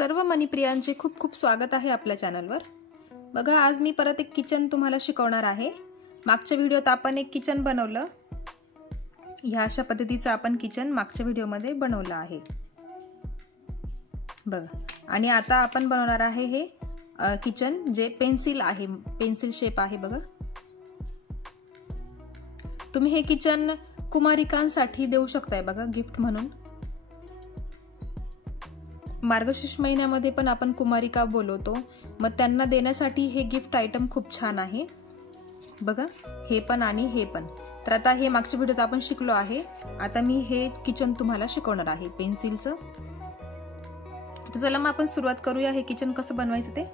सर्व मनीप्रियांचे खूप खूप स्वागत आहे आपल्या चॅनलवर। बघा, आज मी परत एक किचन तुम्हाला शिकवणार आहे। मागच्या व्हिडिओत आपण एक किचन बनवलं, ह्या अशा पद्धतीचं आपण किचन मागच्या व्हिडिओमध्ये बनवलं आहे बघा। आणि आता आपण बनवणार आहे हे किचन जे पेन्सिल आहे, पेन्सिल शेप आहे बघा। तुम्ही हे किचन कुमारिकांसाठी देऊ शकताय बघा, गिफ्ट म्हणून। मार्गशीर्ष महिन्यामध्ये पण आपण कुमारिका बोलवतो, मग त्यांना देण्यासाठी हे गिफ्ट आयटम खूप छान आहे बघा। हे पण आणि हे पण। तर आता हे मागच्या व्हिडिओत आपण शिकलो आहे, आता मी हे किचन तुम्हाला शिकवणार आहे पेन्सिलचं। तर चला मग आपण सुरुवात करूया हे किचन कसं बनवायचं ते।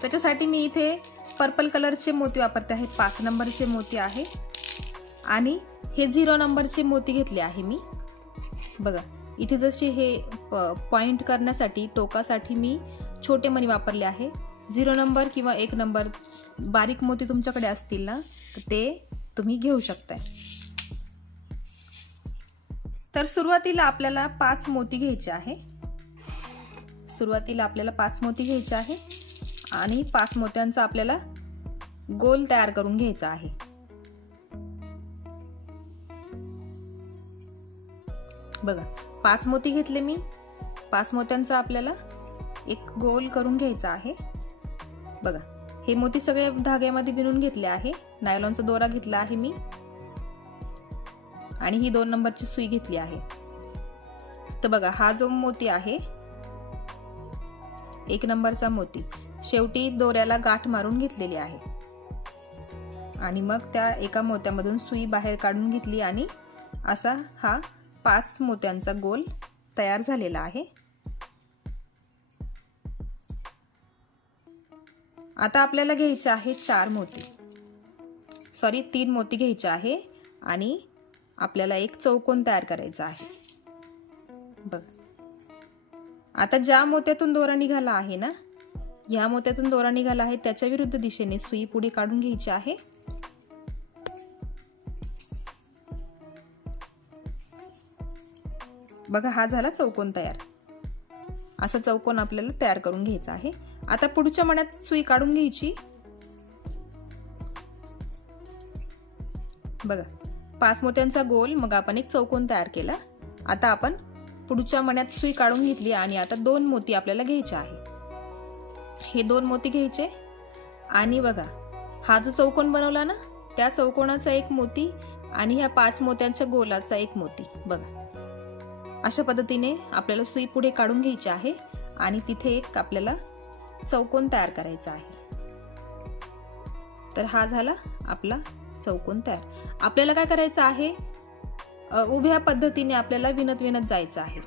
त्याच्यासाठी मी इथे पर्पल कलरचे मोती वापरते आहे, 5 नंबरचे मोती आहे आणि हे 0 नंबरचे मोती घेतले आहे मी बघा। इथे जसे हे पॉइंट करण्यासाठी टोकासाठी मी छोटे मणी वापरले आहे। 0 नंबर किंवा 1 नंबर बारीक मोती तुमच्याकडे असतील ना, तर ते तुम्ही घेऊ शकताय। तर सुरुवातीला आपल्याला 5 मोती घ्यायचे आहे। सुरुवातीला आपल्याला 5 मोती घ्यायचे आहे आणि 5 मोत्यांचा आपल्याला गोल तयार करून घ्यायचा आहे बघा। 5 मोती घेतले मी, 5 मोत्यांचा आपल्याला एक गोल करून घ्यायचा आहे बघा। हे मोती सगळे धाग्यामध्ये विणून घेतले आहे, नायलॉनचा दोरा घेतला आहे मी आणि ही 2 नंबरची सुई घेतली आहे। तर बघा, हा जो मोती आहे 1 नंबरचा मोती, शेवटी दोऱ्याला गाठ मारून घेतलेली आहे आणि मग त्या एका मोत्यामधून सुई बाहेर काढून घेतली आणि असा हा 5 मोत्यांचा गोल तयार झालेला आहे। आता आपल्याला घ्यायचे आहे 3 मोती घ्यायचे आहे आणि आपल्याला एक चौकोन तयार करायचा आहे बघ। आता ज्या मोत्यातून दोरा निघाला आहे ना, ह्या मोत्यातून दोरा निघाला आहे त्याच्या विरुद्ध दिशेने सुई पुढे काढून घ्यायची आहे बघा। हा झाला चौकोन तयार। असा चौकोन आपल्याला तयार करून घ्यायचा आहे। आता पुढच्या मण्यात सुई काढून घ्यायची बघा। 5 मोत्यांचा गोल, मग आपण एक चौकोन तयार केला। आता आपण पुढच्या मण्यात सुई काढून घेतली आणि आता 2 मोती आपल्याला घ्यायचे आहे। हे 2 मोती घ्यायचे आणि बघा, हा जो चौकोन बनवला ना, त्या चौकोनाचा एक मोती आणि ह्या 5 मोत्यांच्या गोलाचा एक मोती बघा। अशा पद्धतीने आपल्याला सुई पुढे काढून घ्यायची आहे आणि तिथे एक आपल्याला चौकोन तयार करायचा आहे। तर हा झाला आपला चौकोन तयार। आपल्याला काय करायचं आहे, उभ्या पद्धतीने आपल्याला विणत जायचं आहे।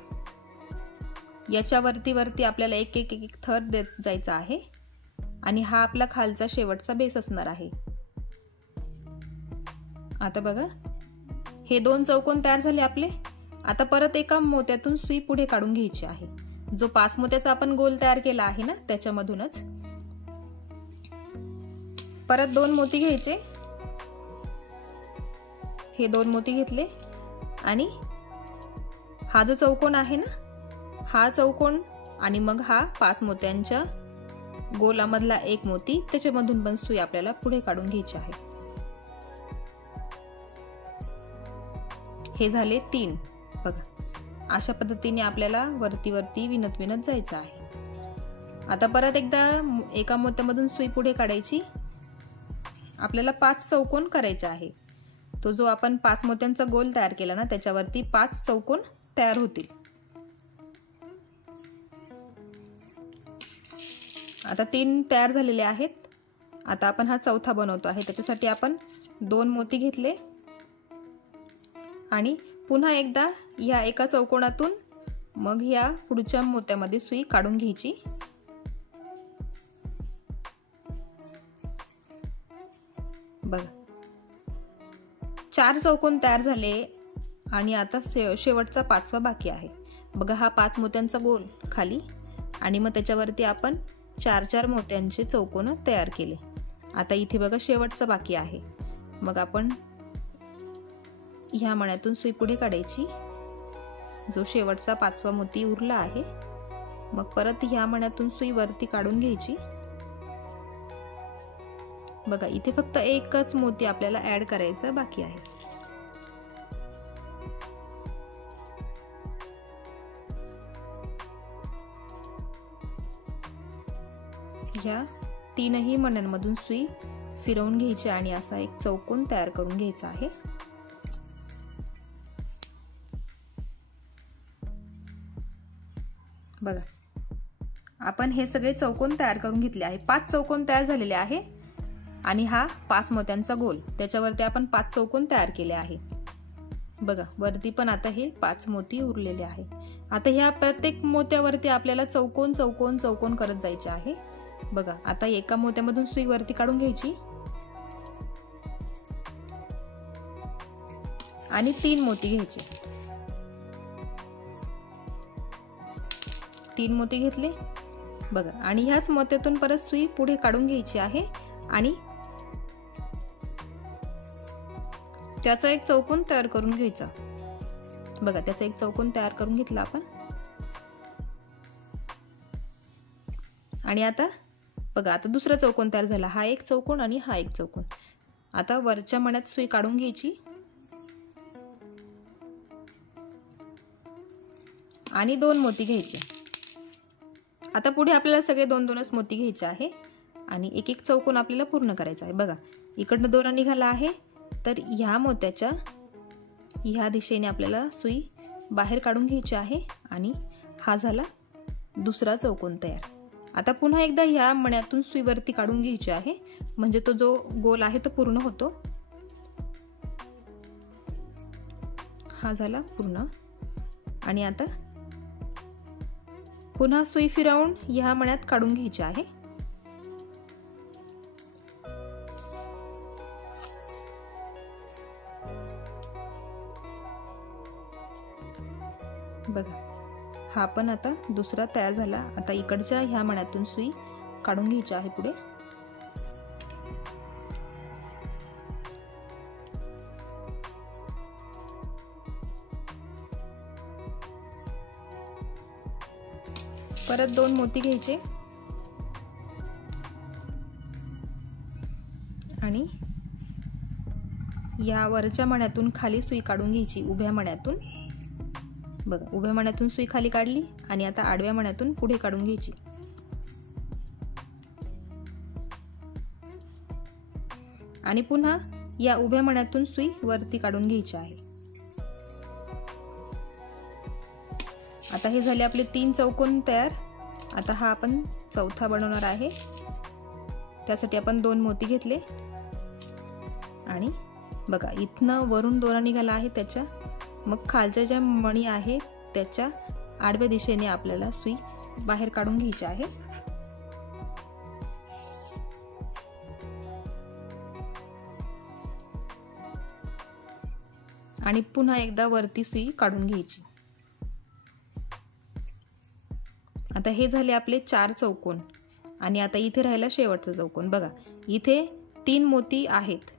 याच्या वरती आपल्याला एक एक एक थर देत जायचा आहे आणि हा आपला खालचा शेवटचा बेस असणार आहे। आता बघा, हे 2 चौकोन तयार झाले आपले। आता परत एका मोत्यातून सुई पुढे काढून घ्यायची आहे, जो 5 मोत्याचा आपण गोल तयार केला आहे ना, त्याच्यामधूनच परत 2 मोती घ्यायचे। हे 2 मोती घेतले आणि हा जो चौकोन आहे ना, हा चौकोन आणि मग हा 5 मोत्यांच्या गोलामधला एक मोती, त्याच्यामधून पण सुई आपल्याला पुढे काढून घ्यायची आहे। हे झाले 3 बघा। अशा पद्धतीने आपल्याला वरती विणत जायचं आहे। आता परत एकदा एका मोत्यामधून सुई पुढे काढायची। आपल्याला 5 चौकोन करायचे आहे। तो जो आपण 5 मोत्यांचा गोल तयार केला ना, त्याच्यावरती 5 चौकोन तयार होतील। आता 3 तयार झालेले आहेत। आता आपण हा चौथा बनवतो आहे, त्याच्यासाठी आपण 2 मोती घेतले आणि पुन्हा एकदा या एका चौकोनातून मग या पुढच्या मोत्यामध्ये सुई काढून घ्यायची बघा। 4 चौकोन तयार झाले आणि आता शेवटचा 5वा बाकी आहे बघा। हा 5 मोत्यांचा गोल खाली आणि मग त्याच्यावरती आपण 4 मोत्यांचे चौकोन तयार केले। आता इथे बघा शेवटचा बाकी आहे, मग आपण ह्या मण्यातून सुई पुढे काढायची, जो शेवटचा 5वा मोती उरला आहे मग परत ह्या मण्यातून सुई वरती काढून घ्यायची। बघा इथे फक्त एकच मोती आपल्याला ऍड करायचा बाकी आहे। ह्या तीनही मण्यांमधून सुई फिरवून घ्यायची आणि असा एक चौकोन तयार करून घ्यायचा आहे। बघा आपण हे सगळे चौकोन तयार करून घेतले आहे। 5 चौकोन तयार झालेले आहे आणि हा 5 मोत्यांचा गोल, त्याच्यावरती आपण 5 चौकोन तयार केले आहे। बघा वरती पण आता हे 5 मोती उरलेले आहे। आता ह्या प्रत्येक मोत्यावरती आपल्याला चौकोन चौकोन चौकोन करत जायचे आहे। बघा आता एका मोत्यामधून सुई वरती काढून घ्यायची आणि 3 मोती घ्यायचे। 3 मोती घेतले बघा आणि ह्याच मोत्यातून परत सुई पुढे काढून घ्यायची आहे आणि त्याचा एक चौकोन तयार करून घ्यायचा। बघा त्याचा एक चौकोन तयार करून घेतला आपण आणि आता बघा आता दुसरा चौकोन तयार झाला। हा एक चौकोन आणि हा एक चौकोन। आता वरच्या मण्यात सुई काढून घ्यायची आणि 2 मोती घ्यायचे। आता पुढे आपल्याला सगळे 2-2च मोती घ्यायचे आहे आणि एक एक चौकोन आपल्याला पूर्ण करायचा आहे। बघा इकडनं दोरा निघाला आहे तर ह्या मोत्याच्या ह्या दिशेने आपल्याला सुई बाहेर काढून घ्यायची आहे आणि हा झाला दुसरा चौकोन तयार। आता पुन्हा एकदा ह्या मण्यातून सुई वरती काढून घ्यायची आहे म्हणजे तो जो गोल आहे तो पूर्ण होतो। हा झाला पूर्ण आणि आता पुन्हा सुई फिरवून ह्या मण्यात काढून घ्यायची आहे। बघा हा पण आता दुसरा तयार झाला। आता इकडच्या ह्या मण्यातून सुई काढून घ्यायची आहे पुढे परत 2 मोती घ्यायचे आणि या वरच्या मण्यातून खाली सुई काढून घ्यायची उभ्या मण्यातून। बघा उभ्या मण्यातून सुई खाली काढली आणि आता आडव्या मण्यातून पुढे काढून घ्यायची आणि पुन्हा या उभ्या मण्यातून सुई वरती काढून घ्यायची आहे। आता हे झाले आपले 3 चौकोन तयार। आता हा आपण चौथा बनवणार आहे, त्यासाठी आपण 2 मोती घेतले आणि बघा इथनं वरून दोरा निघाला आहे त्याच्या मग खालच्या ज्या मणी आहे त्याच्या आडव्या दिशेने आपल्याला सुई बाहेर काढून घ्यायची आहे आणि पुन्हा एकदा वरती सुई काढून घ्यायची। आता हे झाले आपले 4 चौकोन आणि आता इथे राहिला शेवटचा चौकोन। बघा इथे 3 मोती आहेत,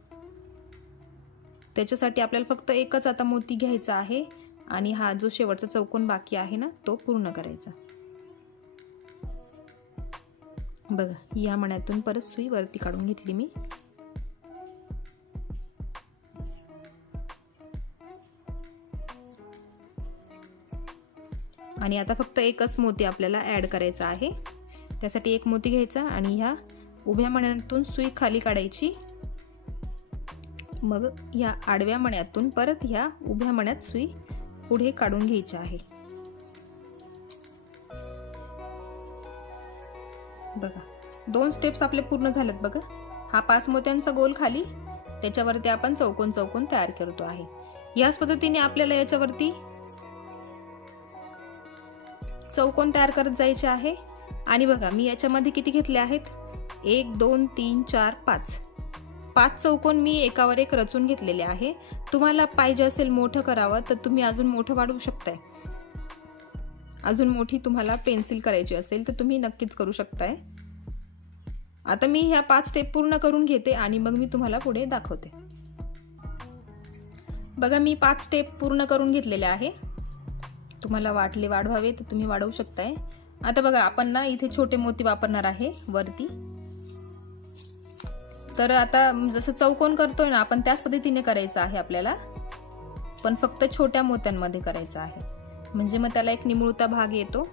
त्याच्यासाठी आपल्याला फक्त एकच आता मोती घ्यायचा आहे आणि हा जो शेवटचा चौकोन बाकी आहे ना तो पूर्ण करायचा। बघा या मण्यातून परत सुई वरती काढून घेतली मी आणि आता फक्त एकच मोती आपल्याला ऍड करायचा आहे। त्यासाठी एक मोती घ्यायचा आणि ह्या उभ्या मण्यातून सुई खाली काढायची, मग ह्या आडव्या मण्यातून परत ह्या उभ्या मण्यात सुई पुढे काढून घ्यायची आहे। बघा 2 स्टेप्स आपले पूर्ण झालेत। बघा हा 5 मोत्यांचा गोल खाली, त्याच्यावरती आपण चौकोन चौकोन तयार करतो आहे। याच पद्धतीने आपल्याला याच्यावरती चौकोन तयार करत जायचे आहे आणि बघा मी याच्यामध्ये किती घेतले आहेत 1 2 3 4 5 चौकोन मी एकावर एक रचून घेतलेले आहे। तुम्हाला पाहिजे असेल मोठं करावं तर तुम्ही अजून मोठं वाढवू शकताय, अजून मोठी तुम्हाला पेन्सिल करायची असेल तर तुम्ही नक्कीच करू शकताय। आता मी ह्या 5 स्टेप पूर्ण करून घेते आणि मग मी तुम्हाला पुढे दाखवते। बघा मी 5 स्टेप पूर्ण करून घेतलेले आहे, तुम्हाला वाढवावे तर तुम्ही वाढवू शकताय आता बघा आपण ना इथे छोटे मोती वापरणार आहे वरती. तर आता जसं चौकोन करतोय ना आपण त्याच पद्धतीने करायचं आहे आपल्याला, पण फक्त छोट्या मोत्यांमध्ये करायचं आहे, म्हणजे मग त्याला एक निमुळता भाग येतो.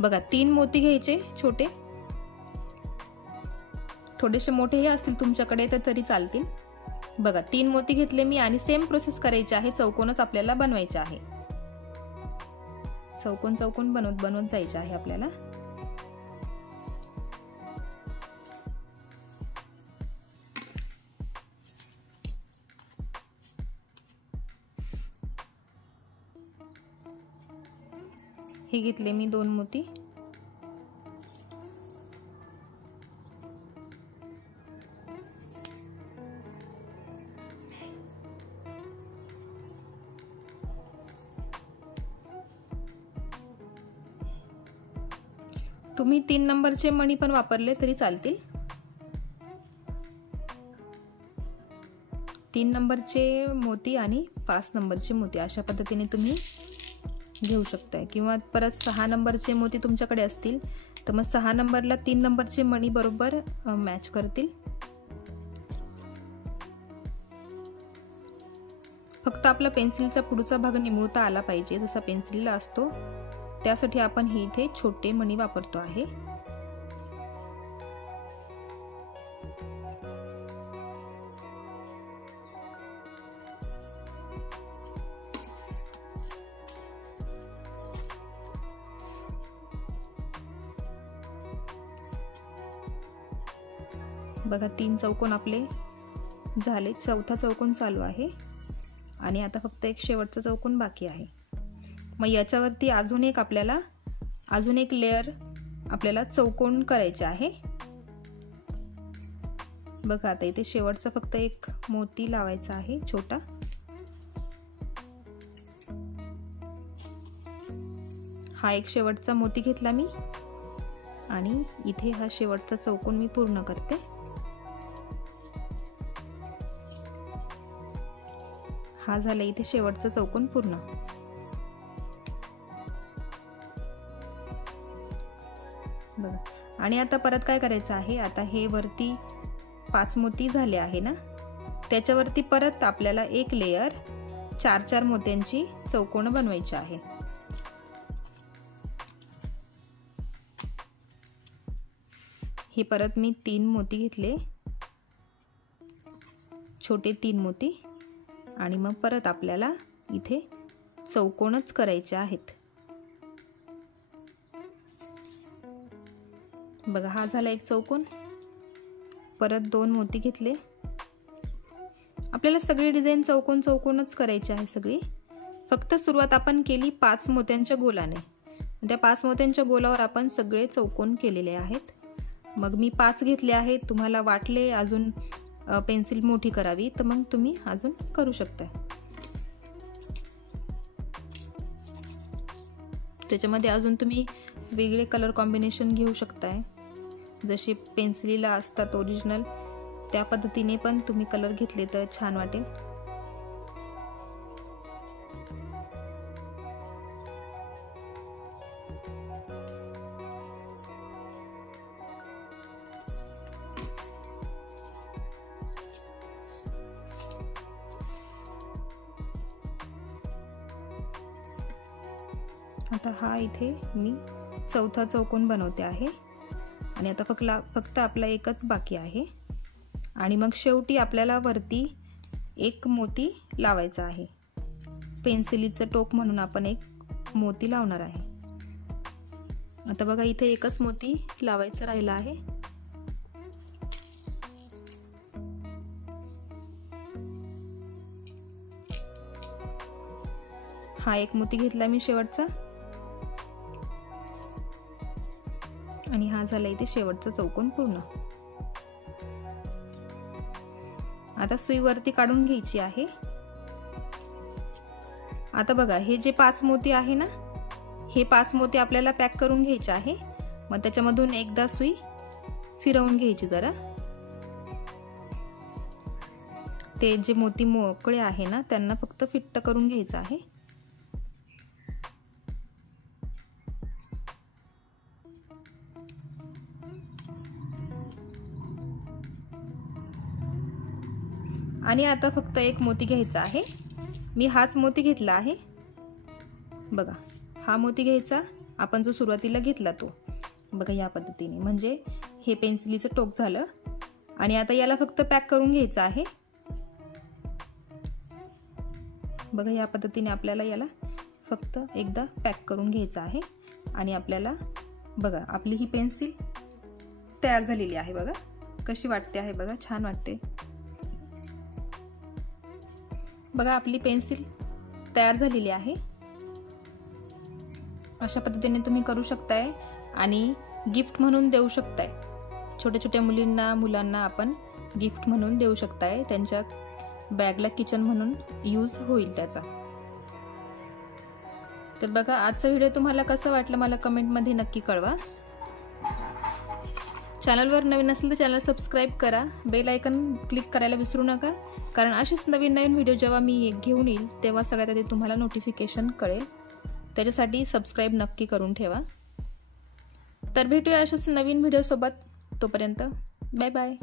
बघा 3 मोती घ्यायचे छोटे, थोडेसे मोठेही असतील तुमच्याकडे तर तरी चालतील. बघा 3 मोती घेतले मी आणि सेम प्रोसेस करायची आहे. चौकोनच आपल्याला बनवायचे आहे, चौकोन चौकोन बनवत जायचे आहे आपल्याला. हे घेतले मी 2 मोती. तुम्ही 3 नंबरचे मणी पण वापरले तरी चालतील. 3 नंबरचे मोती आणि 5 नंबरचे मोती अशा पद्धतीने तुम्ही घेऊ शकताय, किंवा परत 6 नंबरचे मोती तुमच्याकडे असतील तर मग 6 नंबरला 3 नंबरचे मणी बरोबर मॅच करतील. फक्त आपला पेन्सिलचा पुढचा भाग निमुळता आला पाहिजे जसा पेन्सिलला असतो, त्यासाठी आपण हे इथे छोटे मणी वापरतो आहे. बघा 3 चौकोन आपले झाले, चौथा चौकोन चालू आहे आणि आता फक्त एक शेवटचा चौकोन बाकी आहे. मग याच्यावरती अजून एक लेयर आपल्याला चौकोन करायचे आहे. बघा आता इथे शेवटचा फक्त एक मोती लावायचा आहे छोटा. हा एक शेवटचा मोती घेतला मी आणि इथे हा शेवटचा चौकोन मी पूर्ण करते. हा झाला इथे शेवटचा चौकोन पूर्ण. बघा आणि आता परत काय करायचं आहे, आता हे वरती 5 मोती झाले आहे ना, त्याच्यावरती परत आपल्याला एक लेयर 4-4 मोत्यांची चौकोन बनवायची आहे. हे परत मी 3 मोती घेतले, छोटे 3 मोती, आणि मग परत आपल्याला इथे चौकोनच करायचे आहेत. बघा हा झाला एक चौकोन, परत 2 मोती घेतले. आपल्याला सगळी डिझाईन चौकोन चौकोनच करायची आहे सगळी. फक्त सुरुवात आपण केली 5 मोत्यांच्या गोलाने, त्या 5 मोत्यांच्या गोलावर आपण सगळे चौकोन केलेले आहेत. मग मी 5 घेतले आहेत, तुम्हाला वाटले अजून पेन्सिल मोठी करावी तर मग तुम्ही अजून करू शकता. त्याच्यामध्ये अजून तुम्ही वेगळे कलर कॉम्बिनेशन घेऊ शकताय, जसे पेन्सिलीला असतात ओरिजिनल त्या पद्धतीने पण तुम्ही कलर घेतले तर छान वाटेल. आता हा इथे मी चौथा चौकोन बनवते आहे आणि आता फक्त आपला एकच बाकी आहे. आणि मग शेवटी आपल्याला वरती एक मोती लावायचा आहे. पेन्सिलीचं टोक म्हणून आपण एक मोती लावणार आहे. आता बघा इथे एकच मोती लावायचं राहिला आहे. हा एक मोती घेतला मी शेवटचा आणि हा झाला इथे शेवटचा चौकोन पूर्ण. आता सुई वरती काढून घ्यायची आहे. आता बघा हे जे 5 मोती आहे ना, हे 5 मोती आपल्याला पॅक करून घ्यायचे आहे. मग त्याच्यामधून एकदा सुई फिरवून घ्यायची जरा. ते जे मोती मोकळे आहे ना त्यांना फक्त फिट्ट करून घ्यायचं आहे. आणि आता फक्त एक मोती घ्यायचा आहे. मी हाच मोती घेतला आहे बघा. हा मोती घ्यायचा आपण जो सुरुवातीला घेतला तो बघा, या पद्धतीने. म्हणजे हे पेन्सिलीचं टोक झालं. आणि आता याला फक्त पॅक करून घ्यायचं आहे बघा. या पद्धतीने आपल्याला याला फक्त एकदा पॅक करून घ्यायचं आहे. आणि आपल्याला बघा आपली ही पेन्सिल तयार झालेली आहे बघा. कशी वाटते आहे बघा, छान वाटते बघा. आपली पेन्सिल तयार झालेली आहे. अशा पद्धतीने तुम्ही करू शकताय आणि गिफ्ट म्हणून देऊ शकताय. छोट्या छोट्या मुलांना आपण गिफ्ट म्हणून देऊ शकताय. त्यांच्या बॅगला किचन म्हणून यूज होईल त्याचा. तर बघा आजचा व्हिडिओ तुम्हाला कसं वाटलं मला कमेंटमध्ये नक्की कळवा. चॅनलवर नवीन असेल तर चॅनल सबस्क्राईब करा. बेल आयकॉन क्लिक करायला विसरू नका, कारण असेच नवीन व्हिडिओ जेव्हा मी घेऊन येईल तेव्हा सगळ्यात आधी तुम्हाला नोटिफिकेशन कळेल. त्याच्यासाठी सबस्क्राईब नक्की करून ठेवा. तर भेटूया अशाच नवीन व्हिडिओसोबत. तोपर्यंत बाय बाय.